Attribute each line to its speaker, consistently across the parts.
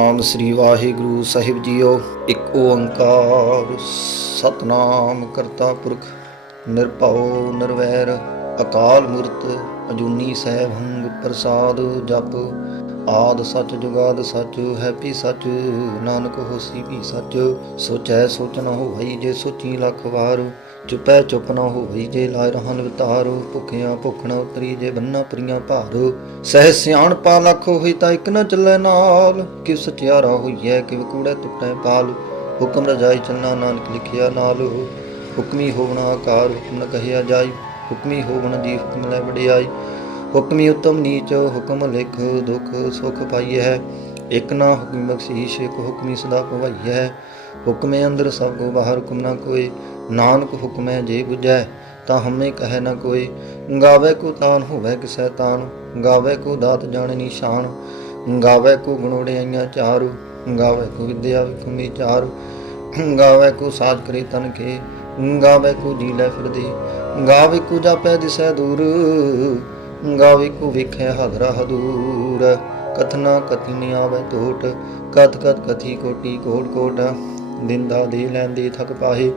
Speaker 1: ਨਾਮ ਸ੍ਰੀ ਵਾਹਿਗੁਰੂ ਸਾਹਿਬ ਜੀਓ। ਇੱਕ ਓੰਕਾਰ ਸਤਨਾਮ ਕਰਤਾ ਪੁਰਖ, ਨਿਰਭਉ, ਨਿਰਵੈਰ, ਅਕਾਲ ਮੂਰਤ, ਅਜੂਨੀ ਸੈਭੰ ਪ੍ਰਸਾਦ ਜਪ। ਆਦ ਸਚ ਜੁਗਾਦ ਸਚ, ਹੈਪੀ ਸਚ, ਨਾਨਕ ਹੋਸੀ ਵੀ ਸੱਚ। ਸੋਚੈ ਸੋਚ ਨ ਹੋਈ ਜੇ ਸੋਚੀ ਲੱਖ ਵਾਰ। ਚੁਪੈ ਚੁਪ ਨਾ ਹੋਈ ਜੇ ਲਾਇ ਰਹਨ ਵਿਤਾਰ ਭੁਖਿਆ ਭੁਖ ਉਤਰੀ ਜੇ ਬੰਨਾ ਪ੍ਰੀਆਂ ਭਾਰ। ਸਹਿ ਸਿਆਣ ਪਾ ਲੱਖ ਹੋਈ ਤਾਂ ਇੱਕ ਨ ਚੱਲੇ ਨਾਲ ਕਿ ਸਚਿਆਰਾ ਹੋਈਐ ਕਿ ਕੂੜੇ ਟੁੱਟੈ ਪਾਲ। ਹੁਕਮ ਰਜਾਈ ਚੰਨਾ ਨਾਨਕ ਲਿਖਿਆ ਨਾਲ। ਹੁਕਮੀ ਹੋਵਣਾ ਆਕਾਰ, ਹੁਕਮ ਨ ਕਹਿਆ ਜਾਈ। ਹੁਕਮੀ ਹੋਵਣ ਦੀ ਹੁਕਮ ਲੈ ਵਡਿਆਈ। ਹੁਕਮੀ ਉਤਮ ਨੀਚ, ਹੁਕਮ ਲਿਖ, ਦੁਖ ਸੁਖ ਪਾਈਐ। ਇਕ ਨਾ ਹੁਕਮ ਬਖਸ਼ੀਸ਼, ਇਕ ਹੁਕਮੀ ਸਦਾ ਭਵਾਈਐ। ਹੁਕਮੇ ਅੰਦਰ ਸਭ ਕੋ ਬਾਹਰ, ਹੁਕਮ ਨਾ ਕੋਈ। ਨਾਨਕ ਹੁਕਮੈ ਜੇ 부ਜੈ ਤਾਂ ਹਮੇ ਕਹੈ ਨਾ ਕੋਈ। ਗਾਵੇ ਕੋ ਤਾਨ ਹੋਵੇ ਕਿਸੈ ਤਾਨ ਗਾਵੇ ਕੋ ਦਾਤ ਜਾਣੇ ਨਿਸ਼ਾਨ, ਗਾਵੇ ਕੋ ਗੁਣੋੜਿਆਈਆਂ ਚਾਰ, ਗਾਵੇ ਕੋ ਵਿਦਿਆ ਵਿਖਮੀ ਚਾਰ, ਗਾਵੇ ਕੋ ਸਾਜ ਕਰੇ ਤਨ ਕੇ, ਗਾਵੇ ਕੋ ਜੀ ਲੈ ਫਿਰਦੀ, ਗਾਵੇ ਕੋ ਜਾਪੈ ਦਿਸੈ ਦੂਰ, ਗਾਵੇ ਕੋ ਵੇਖੈ ਹਦਰਾ ਹਦੂਰ। ਕਥਨਾ ਕਥੀ ਨ ਆਵੇ ਟੋਟ ਕਤ ਕਤ ਕਥੀ ਕੋਟੀ ਕੋਟ ਕੋਟ, ਦਿੰਦਾ ਦੇ ਲੈਂਦੇ ਥਕ ਪਾਹੇ।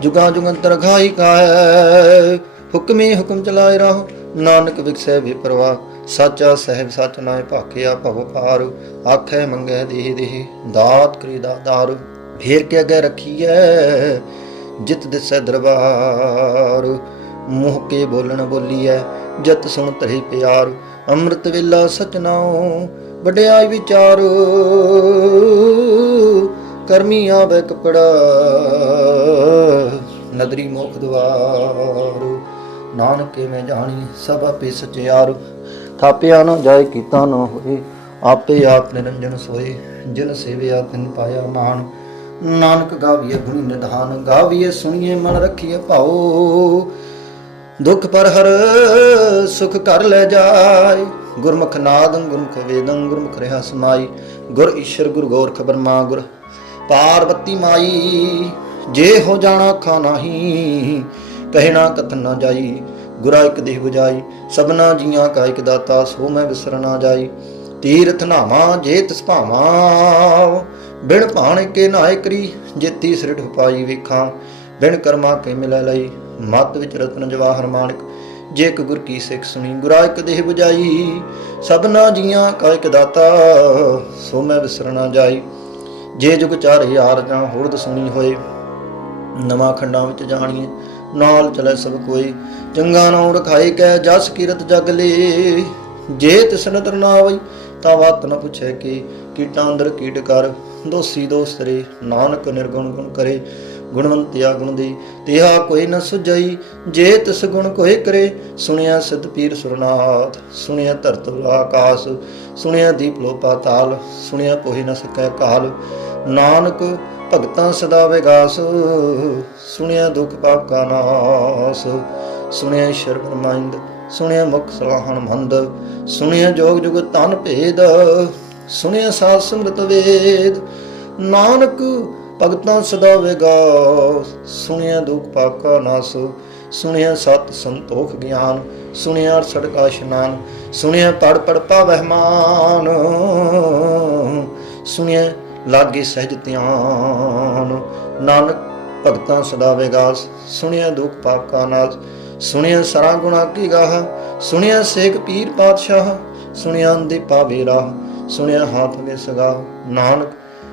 Speaker 1: ਜੁਗਾ ਜੁਗੰਤਰ ਖਾਈ ਕਾਇ ਹੁਕਮੇ ਹੁਕਮ ਚਲਾਏ ਰਹੋ, ਨਾਨਕ ਵਿਖਸੈ ਵਿਪਰਵਾ ਸਾਚਾ ਸਹਿਬ ਸਚ ਨਾਏ ਭਾਖਿਆ ਭਵ ਪਾਰ ਆਖੈ ਮੰਗੈ ਦੇਹ ਦੇਹ, ਦਾਤ ਕਰੀ ਦਾਤਾਰ ਫੇਰ ਕੇ ਅਗੇ ਰਖੀਐ, ਜਿਤ ਦਿਸੈ ਦਰਬਾਰ। ਮੂੰਹ ਕੇ ਬੋਲਣ ਬੋਲੀਐ, ਜਤ ਸੁਣ ਤਰੇ ਪਿਆਰ। ਅੰਮ੍ਰਿਤ ਵੇਲਾ ਸਚਨਾਉ ਵਡਿਆਈ ਵਿਚਾਰ। ਕਰਮੀ ਆਵੇ ਕਪੜਾ। ਨਦਰੀ ਮੁਖ ਦਵਾਰ। ਨਾਨਕੇ ਮੈਂ ਜਾਣੀ ਸਭ ਆਪੇ ਸਚਿਆਰ। ਥਾਪਿਆ ਨਾ ਜਾਏ ਕੀਤਾ ਨਾ ਹੋਏ, ਆਪੇ ਆਪ ਨਿਰੰਜਨ ਸੋਏ, ਜਿਨ ਸੇਵਿਆ ਤਿਨ ਪਾਇਆ ਮਾਨ ਨਾਨਕ ਗਾਵੀਏ ਗੁਣੀ ਨਿਧਾਨ, ਗਾਵੀਏ ਸੁਣੀਏ ਮਨ ਰੱਖੀਏ ਭਾਉ। ਦੁਖ ਪਰ ਹਰ ਸੁਖ ਕਰ ਲੈ ਜਾਏ। ਗੁਰਮੁਖ ਨਾਦੰ, ਗੁਰਮੁਖ ਵੇਦੰ, ਗੁਰਮੁਖ ਰਹਾ ਸਮਾਈ। ਗੁਰ ਈਸ਼ਰ, ਗੁਰ ਗੋਰਖ ਬਰਮਾ ਗੁਰ ਪਾਰਵਤੀ ਮਾਈ। ਜੇ ਹੋ ਜਾਣਾ ਖਾ ਨਹੀਂ, ਕਹਿਣਾ ਕਥਨ ਨਾ ਜਾਈ, ਗੁਰਾ ਇੱਕ ਦੇਹ 부ਜਾਈ ਸਭਨਾ ਜੀਆਂ ਕਾ ਇੱਕ ਦਾਤਾ, ਸੋ ਮੈਂ ਵਿਸਰ ਨਾ ਜਾਈ। ਤੀਰਥ ਨਾਵਾ, ਜੇ ਤਿਸ ਭਾਵਾਂ, ਬਿਨ ਭਾਣੇ ਕੇ ਨਾਇ ਕਰੀ ਜੇ ਤੀਸਰੇ ਢੁਪਾਈ ਵੇਖਾਂ, ਬਿਨ ਕਰਮਾ ਕੇ ਮਿਲੈ ਲਈ। ਮਤ ਵਿੱਚ ਰਤਨ ਜਵਾਹਰ ਮਾਨਕ ਜੇ ਇੱਕ ਗੁਰ ਕੀ ਸਿੱਖ ਸੁਣੀ, ਗੁਰਾ ਇੱਕ ਦੇਹ 부ਜਾਈ ਸਭਨਾ ਜੀਆਂ ਕਾ ਇੱਕ ਦਾਤਾ, ਸੋ ਮੈਂ ਵਿਸਰਨਾ ਜਾਈ। ਜੇ ਜੁਗ ਚਾਰ ਹਜ਼ਾਰ ਜਾਂ ਹੁਰਦ ਸੁਣੀ ਹੋਏ। ਨਵਾਂ ਖੰਡਾਂ ਵਿੱਚ ਜਾਣੀਏ, ਨਾਲ ਚਲੇ ਸਭ ਕੋਈ। ਚੰਗਾ ਨਾਮ ਰਖਾਏ ਕੈ ਜਸ ਕੀਰਤ ਜਗ ਲੇ। ਜੇ ਤਿਸਨ ਨਦਰ ਨਾ ਆਵਈ, ਤਾਂ ਵਤ ਨ ਪੁੱਛੇ ਕਿ। ਕੀਟਾਂ ਅੰਦਰ ਕੀਟ ਕਰ, ਦੋਸੀ ਦੋਸਤਰੇ ਨਾਨਕ ਨਿਰਗੁਣ ਗੁਣ ਕਰੇ। ਗੁਣਵੰਤਿਆ ਗੁਣ ਦੀ, ਤਿਹਾ ਕੋਈ ਨ ਸੁਝਈ, ਜੇ ਤਿਸ ਗੁਣ ਕੋਏ ਕਰੇ, ਸੁਣਿਆ ਸਿਧ ਪੀਰ ਸੁਰਨਾਥ, ਸੁਣਿਆ ਧਰਤ ਆਕਾਸ, ਸੁਣਿਆ ਦੀਪ ਲੋ ਪਾਤਾਲ ਸੁਣਿਆ ਪੋਹਿ ਨ ਸਕੈ ਕਾਲ, ਨਾਨਕ ਭਗਤਾਂ ਸਦਾ ਵਿਗਾਸ, ਸੁਣਿਆ ਦੁਖ ਪਾਪ ਕਾ ਨਾਸ, ਸੁਣਿਆ ਈਸ਼ਰ ਬ੍ਰਹਮੰਦ ਸੁਣਿਆ ਮੁਖ ਸਲਾਹਣ ਮੰਦ, ਸੁਣਿਆ ਜੋਗ ਜੁਗ ਤਨ ਭੇਦ, ਸੁਣਿਆ ਸਾਧ ਸਮ੍ਰਿਤ ਵੇਦ, ਨਾਨਕ ਭਗਤਾਂ ਸਦਾ ਵਿਗਾਸ ਸੁਣਿਆ ਦੁਖ ਪਾਪ ਕਾ ਨਾਸ, ਸੁਣਿਆ ਸਤ ਸੰਤੋਖ ਗਿਆਨ, ਸੁਣਿਆ ਸੜਕਾ ਇਸ਼ਨਾਨ, ਸੁਣਿਆ ਪੜ ਪੜ ਪਾਵਹਿ ਮਾਨ ਸੁਣਿਆ ਲਾਗੇ ਸਹਿਜ ਧਿਆਨ। ਨਾਨਕ ਭਗਤਾਂ ਸਦਾ ਵਿਗਾਸ ਸੁਣਿਆ ਦੁਖ ਪਾਪ ਕਾ ਨਾਸ, ਸੁਣਿਆ ਸਰਾ ਗੁਣਾ ਕੀ ਗਾਹ, ਸੁਣਿਆ ਸੇਖ ਪੀਰ ਪਾਤਸ਼ਾਹ, ਸੁਣਿਆ ਅੰਦੇ ਪਾਵੇ ਰਾਹ, ਸੁਣਿਆ ਹਾਥ ਵੇ ਸਗਾ। ਨਾਨਕ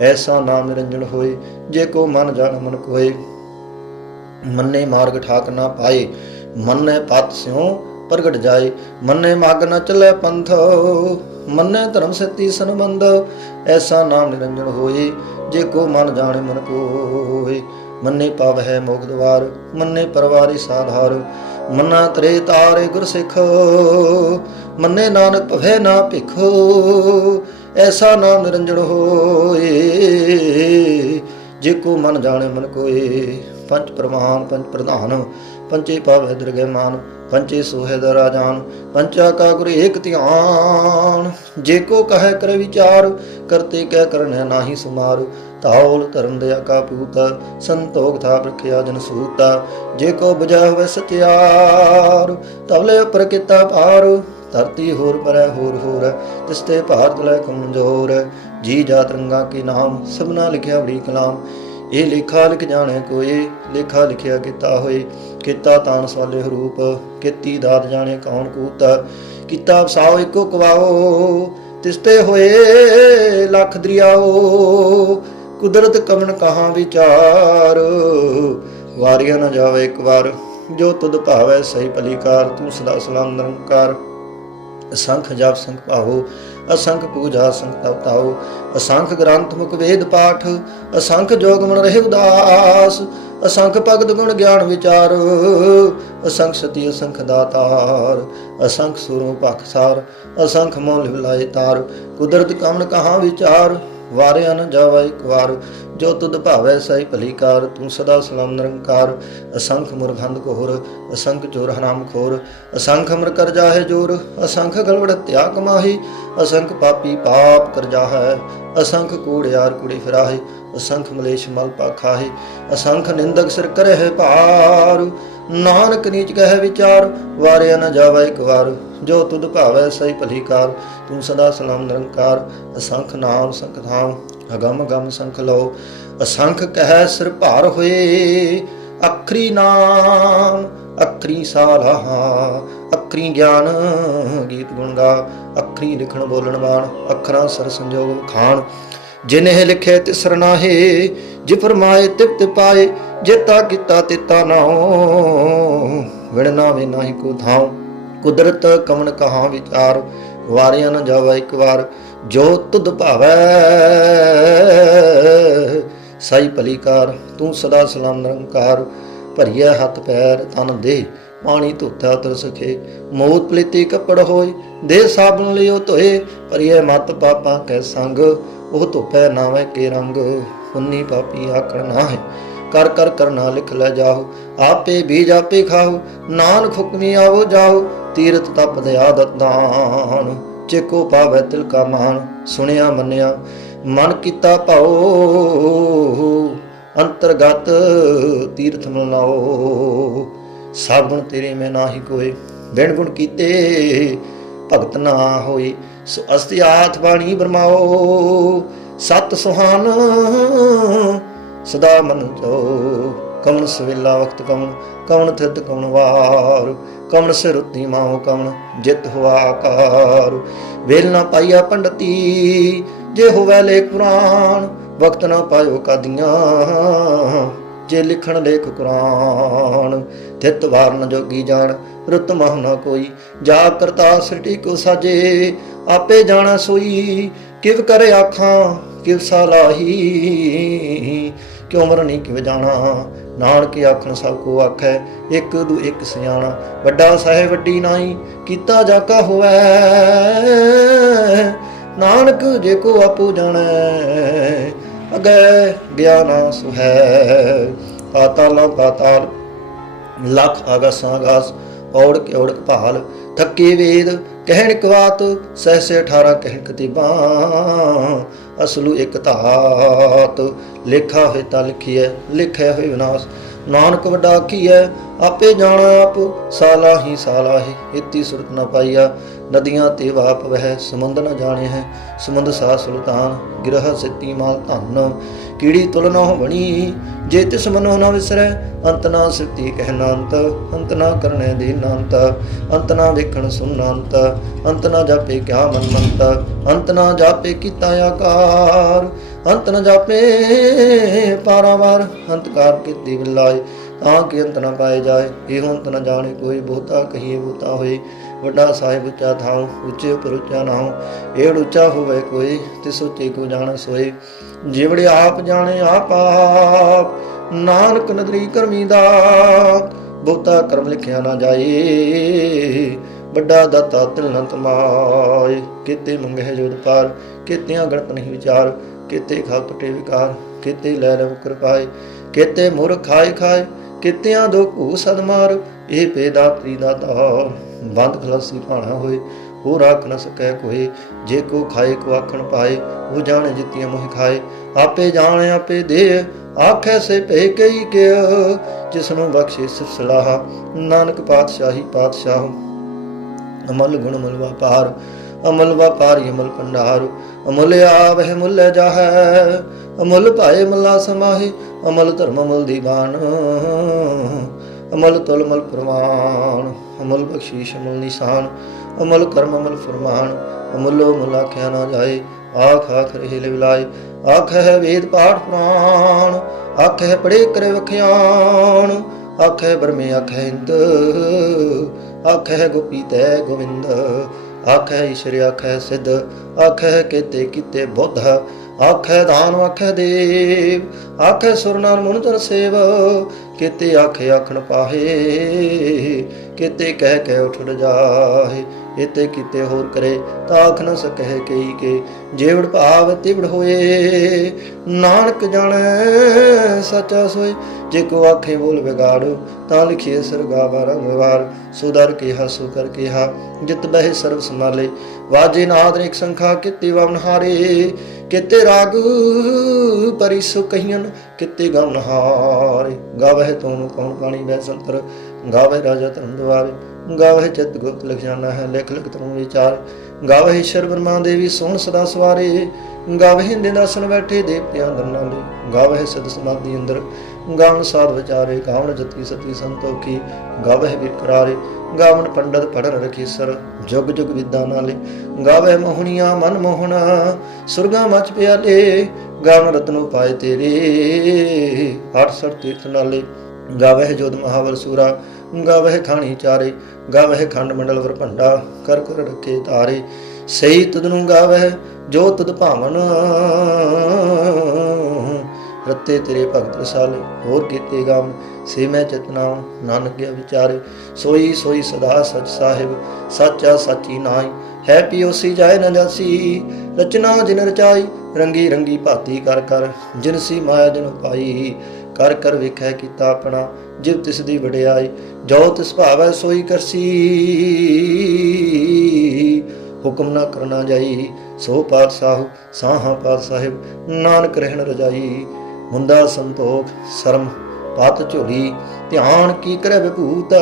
Speaker 1: ਐਸਾ ਨਾਮ ਨਿਰੰਜਨ ਹੋਏ, ਜੇ ਕੋ ਮਨ ਜਾਣ ਮਨ ਕੋਏ। ਮੰਨੇ ਮਾਰਗ ਠਾਕ ਨਾ ਪਾਏ, ਮੰਨੇ ਪਤ ਸਿਉ ਪ੍ਰਗਟ ਜਾਏ। ਮੰਨੇ ਮਗ ਨ ਚੱਲੇ ਪੰਥ, ਮੰਨੇ ਧਰਮ ਸਤੀ ਸੰਬੰਧ। ਐਸਾ ਨਾਮ ਨਿਰੰਜਨ ਹੋਏ, ਜੇ ਕੋ ਮਨ ਜਾਣੇ ਮਨ ਕੋਏ। ਮੰਨੇ ਪਾਵਹਿ ਮੋਖ ਦਵਾਰ, ਮੰਨੇ ਪਰਵਾਰੀ ਸਾਧਾਰ। ਮੰਨਾ ਤਰੇ ਤਾਰੇ ਗੁਰ ਸਿੱਖ, ਮੰਨੇ ਨਾਨਕ ਭਵੇ ਨਾ ਭਿਖੋ। ਐਸਾ ਨਾ ਨਿਰੰਜਣ ਹੋਏ। ਜੇ ਕੋ ਮਨ ਜਾਣੇ, ਮਨ ਕੋਏ। ਪੰਜ ਪ੍ਰਮਾਨ ਪੰਜ ਪ੍ਰਧਾਨ ਪੰਚੇ ਪਾਵੈ ਦਰਗਹਿ ਮਾਨ ਪੰਚੇ ਸੋਹੇ ਦਰ ਰਾਜਾਨ ਪੰਚਾ ਕਾ ਗੁਰ ਏਕ ਧਿਆਨ। ਜੇ ਕੋ ਕਹੈ, ਕਰ ਵਿਚਾਰ, ਕਰਤੇ ਕਹਿ ਕਰਨੈ ਨਾਹੀ ਸੁਮਾਰ। ਤਾਉਲ ਧਰਮ ਦਇਆ ਕਾ ਪੂਤਾ ਸੰਤੋਖ ਥਾ ਪ੍ਰਖਿਆ ਜਨ ਸੂਤਾ। ਜੇ ਕੋ ਬਜਾ ਹੋਵੇ ਸਤਿਆਰ ਤਵਲੇ ਉਪਰ ਕੀਤਾ ਭਾਰ। ਧਰਤੀ ਹੋਰ ਪਰੈ ਹੋਰ ਹੋਰ, ਤਿਸਤੇ ਭਾਰਤ ਲੈ ਕਮਜ਼ੋਰ। ਜੀ ਜਾਤ ਰੰਗਾ ਕੀ ਨਾਮ, ਸਭਨਾ ਲਿਖਿਆ ਬੜੀ ਕਲਾਮ। ਇਹ ਲੇਖਾ ਲਿਖ ਜਾਣੇ ਕੋਈ ਲੇਖਾ ਲਿਖਿਆ ਕੀਤਾ ਹੋਏ। ਕੀਤਾ ਤਾਨ ਸਵਾਲੇ ਰੂਪ ਕੀਤੀ ਦਾਤ ਜਾਣੇ ਕੌਣ ਕੂਤਾ। ਕੀਤਾ ਵਸਾਓ ਇੱਕੋ ਕਵਾਓ, ਤਿਸਤੇ ਹੋਏ ਲੱਖ ਦਰਿਆਓ। ਕੁਦਰਤ ਕਮਨ ਕਹਾ ਵਿਚਾਰ, ਵਾਰੀਆਂ ਨਾ ਜਾਵੇ ਇੱਕ ਵਾਰ। ਜੋ ਤੁਧ ਭਾਵੈ ਸਹੀ ਭਲੀਕਾਰ ਤੂੰ ਸਦਾ ਸਲਾਮ ਨਿਰੰਕਾਰ ਅਸੰਖ ਜਪ ਸੰਖ ਭਾਵੋ, ਅਸੰਖ ਪੂਜਾ ਅਸੰਖ ਤਪ ਅਸੰਖ ਗ੍ਰੰਥ ਮੁਖ ਵੇਦ ਪਾਠ, ਅਸੰਖ ਜੋਗ ਮਨ ਰਹੇ ਉਦਾਸ, ਅਸੰਖ ਭਗਤ ਗੁਣ ਗਿਆਨ ਵਿਚਾਰ, ਅਸੰਖ ਸਤੀ ਅਸੰਖ ਦਾਤਾਰ, ਅਸੰਖ ਸੁਰੋਂ ਪਖਸਾਰ ਅਸੰਖ ਮੋਲ ਵਿਲਾਏ ਤਾਰ, ਕੁਦਰਤ ਕਮਨ ਕਹਾ ਵਿਚਾਰ, ਵਾਰਿਆ ਨ ਜਾਵਾ ਇੱਕ ਵਾਰ ਜੋ ਤੁਧ ਭਾਵੈ ਸਹੀ ਭਲੀਕਾਰ ਤੂੰ ਸਦਾ ਸਲਾਮ ਨਿਰੰਕਾਰ, ਅਸੰਖ ਮੁਰਖੰਦ ਕੋਰ ਅਸੰਖ ਚੋਰ ਹਰਾਮ ਖੋਰ, ਅਸੰਖ ਅਮਰ ਕਰ ਜਾਹੇ ਜੋਰ, ਅਸੰਖ ਗਲਵੜ ਤਿਆ ਕਮਾਹੀ ਅਸੰਖ ਪਾਪੀ ਪਾਪ ਕਰ ਜਾਹੈ, ਅਸੰਖ ਕੂੜਿਆਰ ਕੁੜੀ ਫਿਰਾਹੇ, ਅਸੰਖ ਮਲੇਸ਼ ਮਲ ਪਾਖਾਹੇ, ਅਸੰਖ ਨਿੰਦਕ ਸਿਰ ਕਰਹਿ ਭਾਰ, ਨਾਨਕ ਨੀਚ ਕਹਿ ਵਿਚਾਰ, ਵਾਰਿਆ ਨਾ ਜਾਵਾ ਇੱਕ ਵਾਰ, ਜੋ ਤੁਧ ਭਾਵੈ ਸਹੀ ਭਲੀਕਾਰ ਤੂੰ ਸਦਾ ਸਲਾਮ ਨਿਰੰਕਾਰ, ਅਸੰਖ ਨਾਮ ਸੰਖ ਧਾਮ। ਅਗਮ ਗਮ ਸੰਖ ਲਓ। ਅਸੰਖ ਕਹਿ ਸਿਰ ਭਾਰ ਹੋਏ, ਅਖਰੀ ਨਾਮ, ਅਖਰੀ ਸਾਲਾਹਾ ਅਖਰੀ ਗਿਆਨ, ਗੀਤ ਗੁਣ ਗਾ, ਅਖਰੀ ਲਿਖਣ ਬੋਲਣ ਬਾਣ, ਅੱਖਰਾਂ ਸਰ ਸੰਜੋਗ ਖਾਨ ਜਿਨਹਿ ਲਿਖੇ ਤਿਸ ਸਰਨਾਹੇ ਜਿ ਫਰਮਾਏ ਤਿਪਤ ਪਾਏ ਜੇਤਾ ਕੀਤਾ ਤਿਤਾ ਨਾਉ, ਵਿਣ ਨਾਵੇ ਨਾਹੀ ਕੋ ਥਾਉ ਕੁਦਰਤ ਕਵਨ ਕਹਾ ਵਿਚਾਰ, ਵਾਰਿਆ ਨ ਜਾਵਾ ਇੱਕ ਵਾਰ। ਜੋ ਤੁਧ ਭਾਵੈ, ਸਾਈ ਭਲੀਕਾਰ, ਤੂੰ ਸਦਾ ਸਲਾਮ ਨਿਰੰਕਾਰ, ਭਰੀਐ ਹੱਥ ਪੈਰ, ਤਨ ਦੇ ਪਾਣੀ ਧੋਤਾ ਤਰ ਸਖੇ ਮੋਤ ਪਲੀਤੀ ਕੱਪੜ ਹੋਏ ਦੇ ਸਾਬਣ ਲਿਓ ਧੋਏ, ਭਰੀਐ ਮਤ ਪਾਪਾਂ ਕੈ ਸੰਗ, ਉਹ ਧੋਪੈ ਨਾਵੇਂ ਕੇ ਰੰਗ। ਹੁੰਨੀ ਪਾਪੀ ਆਖਣ ਨਾ ਹੈ ਕਰ ਕਰ ਕਰਨਾ ਲਿਖ ਲੈ ਜਾਓ ਆਪੇ ਬੀਜ ਆਪੇ ਖਾਓ ਨਾਨਕ ਹੁਕਮੀ ਆਵੋ ਜਾਓ ਤੀਰਤ ਤਪ ਦਇਆ ਦਤਾਨ ਚੇਕੋ ਪਾਵੈ ਤਿਲ ਕਾ ਮਾਨ ਸੁਣਿਆ ਮੰਨਿਆ, ਮਨ ਕੀਤਾ ਭਾਉ, ਅੰਤਰਗਤ ਤੀਰਥ ਮਨਾਓ ਸਭ ਗੁਣ ਤੇਰੇ ਮੈਂ ਨਾਹੀ ਕੋਏ, ਬਿਨ ਗੁਣ ਕੀਤੇ ਭਗਤ ਨਾ ਹੋਈ ਸੋ ਅਸਤਿਆਥ ਬਾਣੀ ਬਰਮਾਓ ਸਤ ਸੁਹਾਨ ਸਦਾ ਮਨ ਜੋ। ਕਮਨ ਸਵੇਲਾ ਵਕਤ ਕਮਨ ਕਮਨ ਥਿਤ ਕਮਨ ਵਾਰ। ਕਮਨ ਸਿਰ ਮਾਉ ਕਮਨ ਜਿਤ ਹੁਆ ਆਕਾਰ। ਵੇਲ ਨਾ ਪਾਈਆ ਪੰਡਤੀ, ਜੇ ਹੋਵੇ ਲੇਖ ਪੁਰਾਣ, ਵਕਤ ਨਾ ਪਾਇਓ ਕਾਦੀਆਂ। ਜੇ ਲਿਖਣ ਲੇਖ ਕੁਰਾਨ, ਥਿਤ ਵਾਰ ਜੋਗੀ ਜਾਣ, ਰੁੱਤ ਮਹ ਨਾ ਕੋਈ। ਜਾ ਕਰਤਾ ਸ੍ਰਿਟੀ ਕੋ ਸਾਜੇ, ਆਪੇ ਜਾਣਾ ਸੋਈ। ਕਿਵ ਕਰੇ ਆਖਾਂ, ਕਿਵ ਸਲਾਹੀ ਕਿਉ ਮਰਨੀ, ਕਿਵ ਜਾਣਾ। ਨਾਨਕ ਆਖਣ ਸਭ ਕੋ ਆਖੈ, ਇੱਕ ਦੂ ਇੱਕ ਸਿਆਣਾ, ਵੱਡਾ ਸਾਹਿਬ ਵੱਡੀ ਨਾਈ ਕੀਤਾ ਜਾਕਾ ਹੋਵੈ? ਨਾਨਕ ਜੇ ਕੋ ਆਪੂ ਜਾਣੈ, ਅਗੈ ਗਿਆਨ ਸੁਹੈ। ਪਾਤਾਲਾਂ ਪਾਤਾਲ, ਲੱਖ ਆਗਸ ਆਗਸ ਔੜ ਕੇ ਔੜਕ ਭਾਲ, ਥੱਕੇ ਵੇਦ ਕਹਿਣ ਕਵਾਤ ਸਹਸੇ 18 ਕਹਿਣ ਕਤੀਬਾਂ, ਅਸਲੂ ਇੱਕ ਧਾਤ, ਲੇਖਾ ਹੋਏ ਤਾਂ ਲਿਖੀਐ, ਲਿਖਿਆ ਹੋਏ ਵਿਨਾਸ਼। ਨਾਨਕ ਵੱਡਾ ਕੀ ਆਪੇ ਜਾਣਾ ਆਪ ਸਾਲਾ ਹੀ ਸਾਲਾ ਹੀ ਇਤੀ ਸੁਰਤ ਨ ਪਾਈਆ, ਨਦੀਆਂ ਤੇ ਵਾਪ ਵਹਿ, ਸਮੁੰਦ ਨ ਜਾਣੇ ਹੈ ਸਮੁੰਦ ਸਾ ਸੁਲਤਾਨ, ਗਿਰਹ ਸਿੱਤੀ ਮਾਲ ਧਨ, ਕੀੜੀ ਤੁਲ ਨਾ ਬਣੀ ਜੇ ਤਿਸ ਮਨੋ ਨ ਵਿਸਰੈ, ਅੰਤ ਨਾ ਸਿੱਤੀ ਕਹਿ ਅੰਤ ਅੰਤ ਨਾ ਕਰਨੇ ਦੇ ਅੰਤ ਅੰਤ ਨਾ ਵੇਖਣ ਸੁਣ ਅੰਤ ਅੰਤ ਨਾ ਜਾਪੇ ਕਿਆ ਮਨ ਮੰਤ, ਅੰਤ ਨਾ ਜਾਪੇ ਕੀਤਾ ਆਕਾਰ ਅੰਤ ਨ ਜਾਪੇ ਪਾਰਾਵਾਰ ਅੰਤਕਾਰ ਕੀਤੀ ਵਿਲਾਏ ਤਾਂ ਕਿ ਅੰਤ ਨ ਪਾਏ ਜਾਏ। ਇਹ ਅੰਤ ਨ ਜਾਣੇ, ਕੋਈ ਬਹੁਤਾ ਕਹੀਏ ਬਹੁਤਾ ਹੋਏ। ਵੱਡਾ ਸਾਹਿਬ ਉੱਚਾ ਥਾਉ, ਉੱਚੇ ਉੱਪਰ ਉੱਚਾ ਨਾਉ। ਏੜ ਉੱਚਾ ਹੋਵੇ ਕੋਈ ਤੇ ਸੋਚੇ ਕੋ ਜਾਣ ਸੋਏ। ਜਿਵੜੇ ਆਪ ਜਾਣੇ ਆਪ ਆਪ, ਨਾਨਕ ਨਦਰੀ ਕਰਮੀ ਦਾ। ਬਹੁਤਾ ਕਰਮ ਲਿਖਿਆ ਨਾ ਜਾਏ, ਵੱਡਾ ਦਾਤਾ ਤਿਲ ਨਾ ਤਮਾਏ। ਕਿਤੇ ਮੰਗੇ ਜੋਦ ਪਾਰ, ਕਿਤਿਆਂ ਗਣਤ ਨਹੀਂ ਵਿਚਾਰ। ਕਿਤੇ ਖਾਪਟੇ ਵਿਕਾਰ, ਕਿਤੇ ਲੈ ਲਵ ਕਿਰਪਾਏ, ਕਿਤੇ ਮੁਰ ਖਾਏ ਖਾਏ, ਕਿਤਿਆਂ ਦੋ ਭੂ ਸਦਮਾਰ ਇਹ ਬੇਦਾਤਰੀ ਦਾ ਦਾਰ ਬੰਦ ਖਲਾਸੀ ਭਾਣਾ ਹੋਏ, ਉਹ ਰਾਖ ਨ ਸਕੈ ਕੋਏ, ਜੇ ਕੋ ਖਾਏ ਕੋ ਆਖਣ ਪਾਏ, ਉਹ ਜਾਣੇ ਜਿਤੀਆਂ ਮੋਹ ਖਾਏ। ਆਪੇ ਜਾਣ, ਆਪੇ ਦੇ ਆਖੈ ਸੇ ਭੇ ਕਈ ਕਿਆ ਜਿਸ ਨੂੰ ਬਖਸ਼ੇ ਸਲਾਹ। ਨਾਨਕ ਪਾਤਸ਼ਾਹੀ ਪਾਤਸ਼ਾਹ, ਅਮਲ ਗੁਣ ਮਲ ਵਪਾਰ ਅਮਲ ਵਪਾਰੀ ਅਮਲ ਪੰਡਾਰ ਅਮਲ ਆਵਹਿ ਮੁੱਲ ਜਾਹੈ, ਅਮਲ ਭਾਏ, ਮਲਾ ਸਮਾਹੀ, ਅਮਲ ਧਰਮ, ਅਮਲ ਦੀਵਾਨ, ਅਮਲ ਤੁਲ ਮਲ ਪ੍ਰਮਾਨ ਅਮਲ ਬਖਸ਼ੀਸ਼, ਅਮਲ ਨਿਸ਼ਾਨ, ਅਮਲ ਕਰਮ, ਅਮਲ ਫਰਮਾਨ, ਅਮਲੋ ਮੁਲ ਆਖਿਆ ਨਾ ਜਾਏ, ਆਖ ਆਖ ਰਹੇ ਲਿਵਲਾਏ ਹੈ ਵੇਦ ਪਾਠ ਪ੍ਰਾਣ ਆਖ ਹੈ ਪੜੇ ਕਰੇ ਵਖਿਆਣ ਆਖੈ ਬਰਮੇ ਆਖੈ ਇੰਦ ਆਖ ਹੈ ਗੋਪੀ ਤੈ ਗੋਵਿੰਦ ਆਖੈ ਈਸ਼ਰ, ਆਖੈ ਸਿੱਧ, ਆਖੈ ਕੀਤੇ ਕੀਤੇ ਬੁੱਧ, ਆਖੈ ਦਾਨ, ਆਖੈ ਦੇਵ, ਆਖੈ ਸੁਰਨਾਰ ਮੁਨ ਤਰ ਸੇਵ, ਕੀਤੇ ਆਖੇ ਆਖਣ ਪਾਹੇ, ਕੀਤੇ ਕਹਿ ਕਹਿ ਉਠ ਜਾਹੇ। ਇਤੇ ਕੀਤੇ ਹੋਰ ਕਰੇ, ਤਾਂ ਆਖ ਨ ਸਕਹਿ ਕਈ ਕੇ ਜੇਵੜ ਭਾਵ ਤਿਵੜ ਹੋਏ, ਨਾਨਕ ਜਾਣੈ ਸਚਾ ਸੋਈ ਜੇ ਕੋ ਆਖੇ ਬੋਲ ਵਿਗਾੜ, ਤਾਂ ਲਿਖੀਏ ਸਰਗਾਵਾ ਰੰਗਵਾਰ ਸੁਦਰ ਕੇ ਹਸੂ ਕਰ ਕਿਹਾ, ਜਿਤ ਬਹਿ ਸਰਬ ਸੰਭਾਲੇ। ਵਾਜੇ ਨਾਦ ਇੱਕ ਸੰਖਾ ਕਿਤੇ ਵਮਨ ਹਾਰੇ, ਕਿਤੇ ਰਾਗ ਪਰਿਸੁ ਕਹੀਨ ਕਿਤੇ ਗਮਨ ਹਾਰੇ। ਗਾਵਹਿ ਤੋਨੂੰ ਕੌਣ ਪਾਣੀ ਬੈ ਸੰਤਰ ਗਾਵੇ ਰਾਜਾ ਧਰਮ ਦੁਆਰੇ ਗਾਵੇ ਗੁਪਤ ਲਿਖ ਹੈ, ਲਿਖ ਲਿਖ ਤੂੰ ਵਿਚਾਰ। ਗਾਵੇ ਈਸ਼ਰ ਬਰਮਾ ਦੇਵੀ ਸੋਹਣ ਸਦਾ ਸਵਾਰੇ। ਗਾਵੇ ਹਿੰਦੇ ਬੈਠੇ ਦੇਵਤਿਆਂ ਦਰਨਾਂ ਦੇ। ਗਾਵੇ ਸਦ ਸਮਾਧੀ ਅੰਦਰ। ਗਾਵਨ ਸਾਧ ਵਿਚਾਰੇ ਗਾਵਨ ਜਤੀ ਸਤੀ ਸੰਤੋਖੀ। ਗਾਵੇ ਵੀਰ ਗਾਵਨ ਪੰਡਤ ਪੜਨ ਰਖੀ ਸਰ ਜੁਗ ਜੁਗ ਵਿਦਾਂ ਨਾਲੇ। ਗਾਵੇ ਮੋਹਣੀਆਂ ਮਨ ਮੋਹਣਾ। ਸੁਰਗਾ ਮਚ ਪਿਆਲੇ। ਗਾਵਨ ਰਤਨੋ ਪਾਏ ਤੇਰੇ। ਹਰ ਸਰ ਤੀਰਥ ਨਾਲੇ। ਗਾਵਹਿ ਜੋਧ ਮਹਾਵਰ ਸੂਰਾ। ਗਾਵਹਿ ਖਾਣੀ ਚਾਰੇ, ਗਾਵਹਿ ਖੰਡ ਮੰਡਲ ਵਰ ਕਰ ਕਰ ਰਖੇ ਤਾਰੇ। ਸਹੀ ਤੁਧ ਨੂੰ ਗਾਵਹਿ, ਜੋ ਤੁਧ ਭਾਵਨ। ਰਤੇ ਤੇਰੇ ਭਗਤ ਰਸਾਲੇ, ਹੋਰ ਕੀਤੇ ਗਾਮ, ਸੇ ਮੈਂ ਚਤਨਾ ਨਾਨਕ ਗਿਆ ਵਿਚਾਰੇ। ਸੋਈ ਸੋਈ ਸਦਾ ਸਚ ਸਾਹਿਬ, ਸਾਚਾ ਸਾਚੀ ਨਾਈ ਹੈ ਪਿਓਸੀ ਜਾਏ ਨਾ ਜਾਸੀ ਰਚਨਾ ਜਿਨ ਰਚਾਈ, ਰੰਗੀ ਰੰਗੀ ਭਾਤੀ ਕਰ ਕਰ। ਜਿਨ ਸੀ ਮਾਇਆ ਜਨ ਪਾਈ ਕਰ ਕਰ ਵੇਖੈ ਕੀਤਾ ਆਪਣਾ, ਜਿਵ ਤਿਸ ਦੀ ਵਡਿਆਈ, ਜੋ ਤਿਸ ਭਾਵੈ ਸੋਈ ਕਰਸੀ। ਹੁਕਮ ਨਾ ਕਰਨਾ ਜਾਈ, ਸੋ ਪਾਤਸ਼ਾਹ, ਸਾਹਾ ਪਾਤ ਸਾਹਿਬ ਨਾਨਕ ਰਹਿਣ ਰਜਾਈ। ਮੁੰਦਾ ਸੰਤੋਖ, ਸ਼ਰਮ, ਪਤ ਝੋਲੀ, ਧਿਆਨ ਕੀ ਕਰੇ ਵਿਭੂਤ।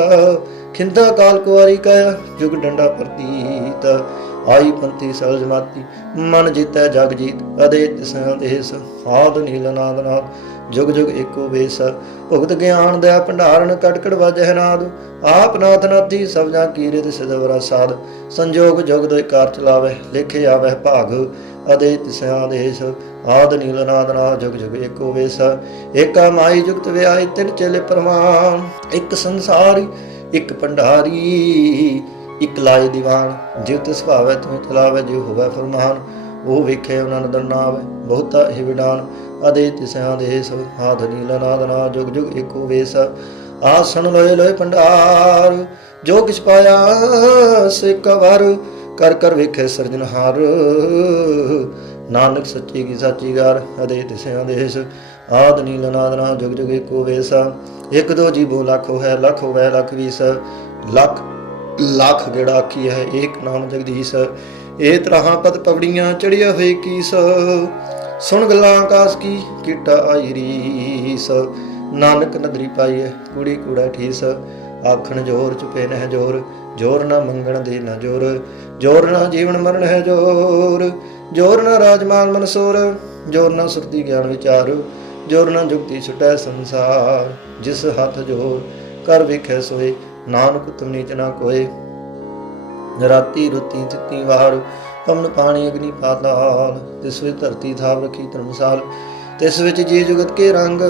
Speaker 1: ਖਿੰਦਾ ਕਾਲ ਕੁਵਾਰੀ ਕਾ, ਜੁਗ ਡੰਡਾ ਪ੍ਰਤੀਤ। ਆਈ ਪੰਥੀ ਸਹਿਜ ਮਾਤੀ, ਮਨ ਜੀਤੈ ਜਗ ਜੀਤ, ਅਦੇ ਤਿਸਾ ਦੇਸ, ਆਦ ਨੀਲ ਨਾਦ ਨਾਦ। ਜੁਗ ਜੁਗ ਏਕੋ ਵੇਸ, ਭੁਗਤ ਗਿਆਨ ਦਾ ਭੰਡਾਰਨ ਕਟਕੜ ਵਜਹਿ ਨਾਦ ਆਪ ਨਾਥ ਨਾਥੀ ਸਭ ਜਾਂ ਕੀਰਤ ਸਿਦਵਰਾ ਸਾਧ, ਸੰਜੋਗ ਜੁਗ ਦੋਇ ਕਾਰ ਚਲਾਵੇ ਲਿਖੇ ਆਵੇ ਭਾਗ ਅਦੇ ਤਿਸਾ ਦੇਸ, ਆਦ ਨੀਲ ਨਾਦ ਨਾਦ ਜੁਗ ਜੁਗ ਏਕੋ ਵੇਸ, ਏਕਾ ਮਾਈ ਜੁਗਤ ਵਿਆਈ ਤਿਨ ਚੇਲੇ ਪ੍ਰਮਾਨ ਇੱਕ ਸੰਸਾਰੀ, ਇੱਕ ਭੰਡਾਰੀ, ਇੱਕ ਲਾਏ ਦੀਵਾਨ ਜਿਵ ਤਿਸ ਭਾਵੈ ਤੁਮ ਚਲਾਵੇ ਜਿਵ ਹੋਵੇ ਫਰਮਾਨ, ਉਹ ਵੇਖੇ ਉਹਨਾਂ ਨਦਰ ਨਾਵੇ, ਬਹੁਤਾ ਹੀ ਵਿਡਾਨ ਅਦੇ ਤਿਸਿਆਂ ਦੇ ਸਭ ਹਾਥ ਨੀਲ ਜੁਗ ਜੁਗ ਏਕੋ ਵੇਸ। ਆਸਣ ਲੋਏ ਲੋਏ ਭੰਡਾਰ ਜੋ ਕਿਛ ਪਾਇਆ ਸੇ ਕਵਰ, ਕਰ ਕਰ ਵੇਖੇ ਸਿਰਜਨਹਾਰ ਨਾਨਕ ਸੱਚੀ ਕੀ ਸਾਚੀ ਗਾਰ, ਅਦੇ ਤਿਸਿਆਂ ਦੇਸ ਆਦ ਨੀਲ ਨਾਦ ਜੁਗ ਜੁਗ ਏਕੋ ਵੇਸ। ਇੱਕ ਦੋ ਜੀਵੋ ਲੱਖ ਹੈ ਲੱਖ ਹੋਵੇ, ਲੱਖ ਵੀਸ। ਲੱਖ ਲੱਖ ਗੇੜਾ ਆਖੀ ਹੈ, ਏਕ ਨਾਮ ਜਗਦੀਸ਼। ਇਹ ਤਰ੍ਹਾਂ ਪਤ ਪਵੜੀਆਂ ਚੜਿਆ ਹੋਏ ਕੀਸ। ਸੁਣ ਗੱਲਾਂ ਆਕਾਸ ਕੀ, ਕੀਟਾ ਆਈ ਰੀਸ। ਨਾਨਕ ਨਦਰੀ ਪਾਈਏ ਕੁੜੀ ਕੂੜਾ ਠੀਸ। ਆਖਣ ਜੋਰ ਚੁਪੇ ਨਹਿ ਜੋਰ ਜੋਰ ਨਾ ਮੰਗਣ ਦੇ ਨਾ ਜੋਰ। ਜੋਰ ਨਾ ਜੀਵਨ ਮਰਨ ਹੈ ਜੋਰ। ਜੋਰ ਨਾ ਰਾਜਮਾਨ ਮਨਸੂਰ ਜੋਰ ਨਾ ਸੁਰਤੀ ਗਿਆਨ ਵਿਚਾਰ। ਜੋਰ ਨਾ ਜੁਗਤੀ ਛੁਟੈ ਸੰਸਾਰ। ਜਿਸ ਹੱਥ ਜੋਰ, ਕਰ ਵਿਖੇ ਸੋਏ। ਨਾਨਕ ਤੁਮ ਨੀਚ ਨਾ ਕੋਏ। ਰਾਤੀ ਰੁੱਤੀ ਚਿੱਤੀ ਵਾਰ। ਪਵਨ ਪਾਣੀ ਅਗਨੀ ਪਾਤਾਲ ਤਿਸ ਵਿੱਚ ਧਰਤੀ ਥਾਪ ਰਖੀ ਧਰਮਸਾਲ, ਤਿਸ ਵਿੱਚ ਜੀ ਜੁਗਤ ਕੇ ਰੰਗ,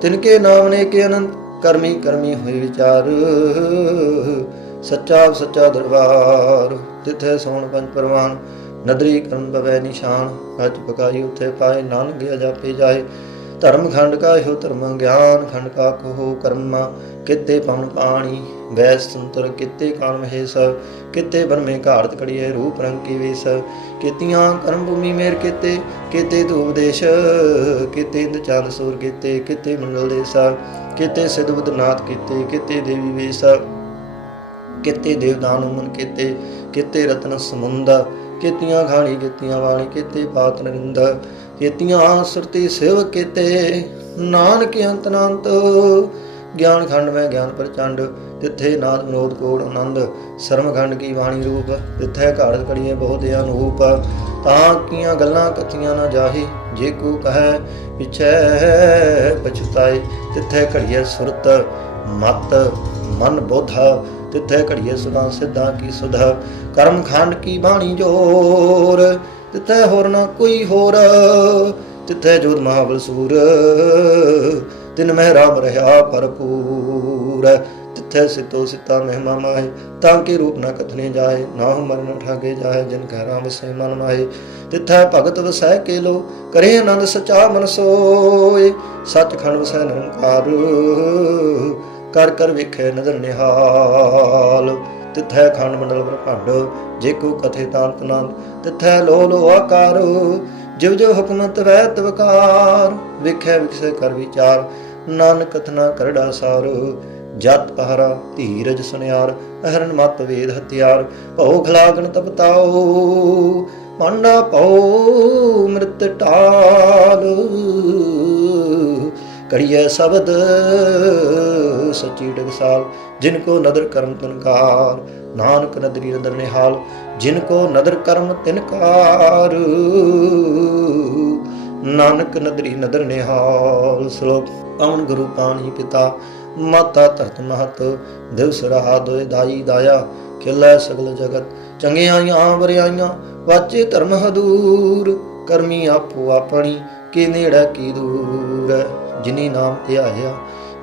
Speaker 1: ਤਿਨ ਕੇ ਨਾਮ ਨੇ ਕੇ ਅਨੰਤ, ਕਰਮੀ ਕਰਮੀ ਹੋਏ ਵਿਚਾਰ। ਸੱਚਾ ਸੱਚਾ ਦਰਬਾਰ, ਤਿਥੈ ਸੋਣ ਪੰਜ ਪਰਵਾਨ, ਨਦਰੀ ਕਰਨ ਬਵੈ ਨਿਸ਼ਾਨ ਗੱਜ ਪਕਾਈ ਉਥੇ ਪਾਏ, ਨਾਨਕ ਗਿਆ ਜਾਪੇ ਜਾਏ। ਧਰਮ ਖੰਡ ਕਾ ਇਹੋ ਧਰਮ ਗਿਆਨ ਖੰਡ ਕਾ ਕਹੋ ਕਰਮ ਕਿਤੇ ਪਵਨ ਪਾਣੀ, ਵੈਸ ਸੰਤਰ ਕਿਤੇ ਕਾਲ ਮਹੇਸ਼ ਕਿਤੇ ਬਰਮੇ ਘਾੜਤ ਕੜੀਏ ਰੂਪ ਰੰਗ ਕੀ ਵੇਸ, ਕੀਤੀਆਂ ਕਰਮ ਭੂਮੀ ਮੇਰ ਕਿਤੇ ਕਿਤੇ ਧੂਪ ਦੇਸ਼ ਕਿਤੇ ਇੰਦ ਚੰਦ ਸੂਰ ਕਿਤੇ ਕਿਤੇ ਮੰਡਲ ਦੇਸਾ, ਕਿਤੇ ਸਿਧ ਬੁੱਧਨਾਥ ਕਿਤੇ ਕਿਤੇ ਦੇਵੀ ਵੇਸਾ, ਕਿਤੇ ਦੇਵਦਾਨ ਉਮਨ ਕਿਤੇ ਕਿਤੇ ਰਤਨ ਸਮੁੰਦਾ, ਕਿਤੀਆਂ ਖਾਣੀ ਕਿਤੀਆਂ ਵਾਣੀ, ਕਿਤੇ ਪਾਤ ਨਰਿੰਦ ਕਿਤੀਆਂ ਸੁਰਤੀ ਸਿਵ ਕਿਤੇ। ਨਾਨਕ ਅੰਤ ਅਨੰਤ ਗਿਆਨ ਖੰਡ ਮੈਂ ਗਿਆਨ ਪ੍ਰਚੰਡ, ਤਿੱਥੇ ਨਾਦ ਵਿਨੋਦ ਕੋੜ ਆਨੰਦ। ਸਰਮ ਖੰਡ ਕੀ ਬਾਣੀ ਰੂਪ, ਤਿੱਥੇ ਘਾੜਤ ਕੜੀਏ ਬਹੁਤ ਅਨੂਪ। ਤਾਂ ਕੀਆਂ ਗੱਲਾਂ ਕਥੀਆਂ ਨਾ ਜਾਹੀ, ਜੇ ਕੋ ਕਹੈ ਪਿਛੈ ਪਛਤਾਏ। ਤਿੱਥੇ ਘੜੀਏ ਸੁਰਤ, ਮਤ, ਮਨ ਬੋਧਾ। ਤਿੱਥੇ ਘੜੀਏ ਸੁਦਾ ਸਿੱਧਾ ਕੀ ਸੁਧਾ। ਕਰਮ ਖੰਡ ਕੀ ਬਾਣੀ ਜੋਰ ਤਿਥੈ ਹੋਰ ਨਾ ਕੋਈ ਹੋਰ ਤਿਥੈ ਜੋਤ ਮਹਾਬਲ ਸੂਰ, ਤਿਨ ਮਹਿ ਰਾਮ ਰਹਾ ਭਰਪੂਰ। ਤਿਥੈ ਸਿਤੋ ਸਿਤਾ ਮਹਿਮਾ ਮਾਏ ਤਾਂ ਕਿ ਰੂਪ ਨਾ ਕਥਨੇ ਜਾਏ ਨਾ ਮਰਨ ਠਾਗੇ ਜਾਏ ਜਿਨ ਕੈ ਰਾਮ ਸੇ ਮਨ ਮਾਏ ਤਿਥੈ ਭਗਤ ਵਸੈ ਕੇ ਲੋ ਕਰੇ ਆਨੰਦ ਸਚਾ ਮਨ ਸੋਏ। ਸੱਚਖੰਡ ਵਸੈ ਨਿਰੰਕਾਰ, ਕਰ ਕਰ ਵੇਖੇ ਨਦਰ ਨਿਹਾਲ। ਤਿਥੈ ਖੰਡ ਮੰਡਲ ਬ੍ਰਹਮੰਡ, ਜੇ ਕੋ ਕਥੇ ਤਾਂਤ ਨੰਦ, ਤਿੱਥੈ ਲੋ ਲੋ ਆਕਾਰ ਜਿਵ ਜਿਵ ਹੁਕਮਤ ਵੈ ਤਵਕਾਰ, ਵੇਖੈ ਵਿਖਸੇ ਕਰ ਵਿਚਾਰ, ਨਾਨਕ ਕਥਨਾ ਕਰੜਾ ਸਾਰ, ਜਤ ਪਹਰਾ ਧੀਰਜ ਸੁਨਿਆਰ, ਅਹਰਨ ਮਤ ਵੇਦ ਹਥਿਆਰ, ਭਉ ਖਲਾਗਣ ਤਪਤਾਓ ਮੰਡਾ ਭਉ ਮ੍ਰਿਤ ਟਾਲ ਕੜੀਐ ਸ਼ਬਦ ਸੱਚੀ ਟਕਸਾਲ ਜਿਨ ਕੋ ਨਦਰ ਕਰਮ ਤਨਕਾਰ ਨਾਨਕ ਨਦਰੀ ਨਦਰ ਨਿਹਾਲ, ਜਿਨ ਕੋ ਨਦਰ ਕਰਮ ਤਿਨਕਾਰ ਨਾਨਕ ਨਦਰੀ ਨਦਰ ਨਿਹਾਲ। ਸ਼ਲੋਕ ਪਵਨ ਗੁਰੂ ਪਾਣੀ ਪਿਤਾ, ਮਾਤਾ ਧਰਤ ਮਹਤ ਦਿਵਸ ਰਹਾ ਦੋਇ ਦਾਈ ਦਾਇਆ, ਖਿਲੈ ਸਗਲ ਜਗਤ, ਚੰਗਿਆਈਆਂ ਵਰਿਆਈਆਂ, ਵਾਚੇ ਧਰਮ ਹਦੂਰ, ਕਰਮੀ ਆਪੋ ਆਪਣੀ, ਕੀ ਨੇੜਾ ਕੀ ਦੂਰ, ਜਿਨੀ ਨਾਮ ਧਿਆਇਆ